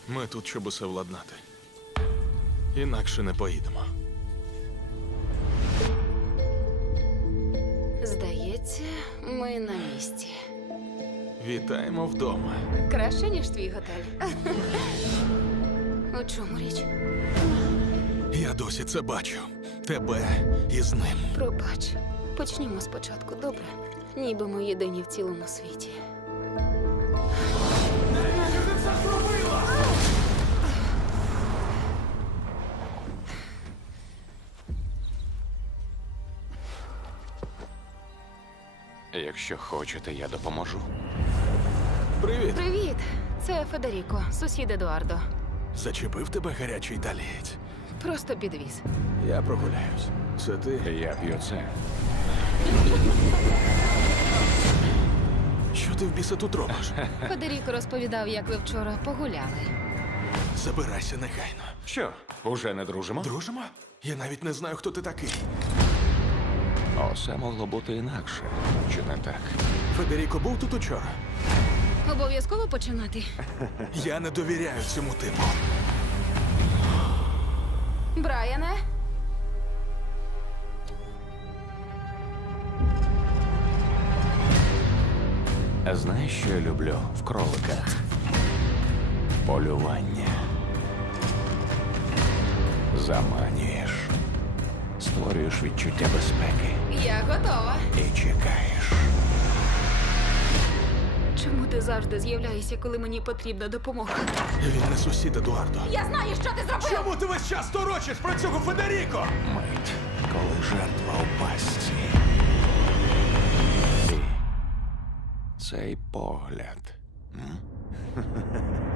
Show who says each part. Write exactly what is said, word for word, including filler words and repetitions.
Speaker 1: Ми тут, щоб усе владнати. Інакше не поїдемо.
Speaker 2: Здається, ми на місці.
Speaker 1: Вітаємо вдома.
Speaker 2: Краще, ніж твій готель. У чому річ?
Speaker 1: Я досі це бачу. Тебе із ним.
Speaker 2: Пробач. Почнімо спочатку, добре? Ніби ми єдині в цілому світі.
Speaker 3: Якщо хочете, я допоможу.
Speaker 1: Привіт.
Speaker 2: Привіт! Це Федеріко, сусід Едуардо.
Speaker 1: Зачепив тебе гарячий італієць.
Speaker 2: Просто підвіз.
Speaker 1: Я прогуляюсь. Це ти?
Speaker 3: Я п'ю це.
Speaker 1: Що ти в біса тут робиш?
Speaker 2: Федеріко розповідав, як ви вчора погуляли.
Speaker 1: Забирайся негайно.
Speaker 3: Що, уже не дружимо?
Speaker 1: Дружимо? Я навіть не знаю, хто ти такий.
Speaker 3: Усе могло бути інакше. Чи не так?
Speaker 1: Федеріко був тут учора.
Speaker 2: Обов'язково починати.
Speaker 1: Я не довіряю цьому типу.
Speaker 2: Брайане?
Speaker 3: Знаєш, що я люблю в кроликах? Полювання. Заманюєш. Створюєш відчуття безпеки
Speaker 2: Я готова.
Speaker 3: і чекаєш.
Speaker 2: Чому ти завжди з'являєшся, коли мені потрібна допомога?
Speaker 1: Він не сусід Едуардо.
Speaker 2: Я знаю, що ти зробив!
Speaker 1: Чому ти весь час торочиш про цього Федеріко?
Speaker 3: Мить, коли жертва у пастці. І цей погляд. М?